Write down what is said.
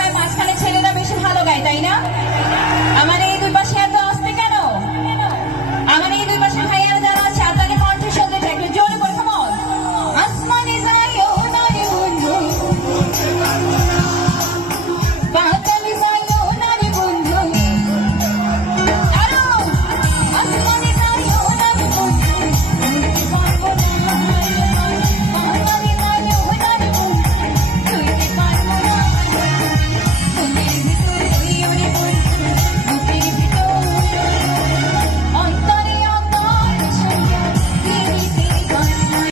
হয় মাঝখানে ছেলেরা বেশি ভালো গায় তাই না?